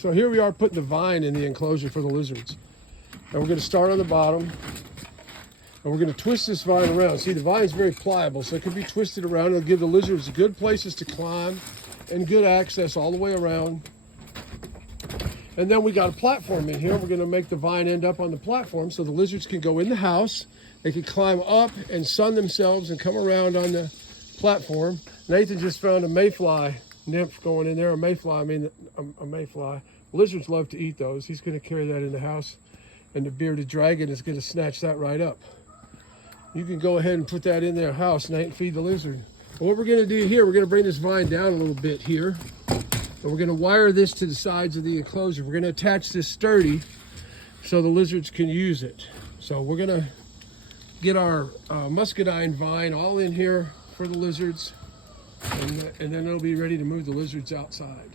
So here we are putting the vine in the enclosure for the lizards. And we're going to start on the bottom. And we're going to twist this vine around. See, the vine is very pliable, so it can be twisted around. It'll give the lizards good places to climb and good access all the way around. And then we got a platform in here. We're going to make the vine end up on the platform so the lizards can go in the house. They can climb up and sun themselves and come around on the platform. Nathan just found a mayfly nymph going in there. A mayfly. Lizards love to eat those. He's going to carry that in the house, and the bearded dragon is going to snatch that right up. You can go ahead and put that in their house, Nate, and feed the lizard. And what we're going to do here, we're going to bring this vine down a little bit here. And we're going to wire this to the sides of the enclosure. We're going to attach this sturdy so the lizards can use it. So we're going to get our muscadine vine all in here for the lizards. And then it'll be ready to move the lizards outside.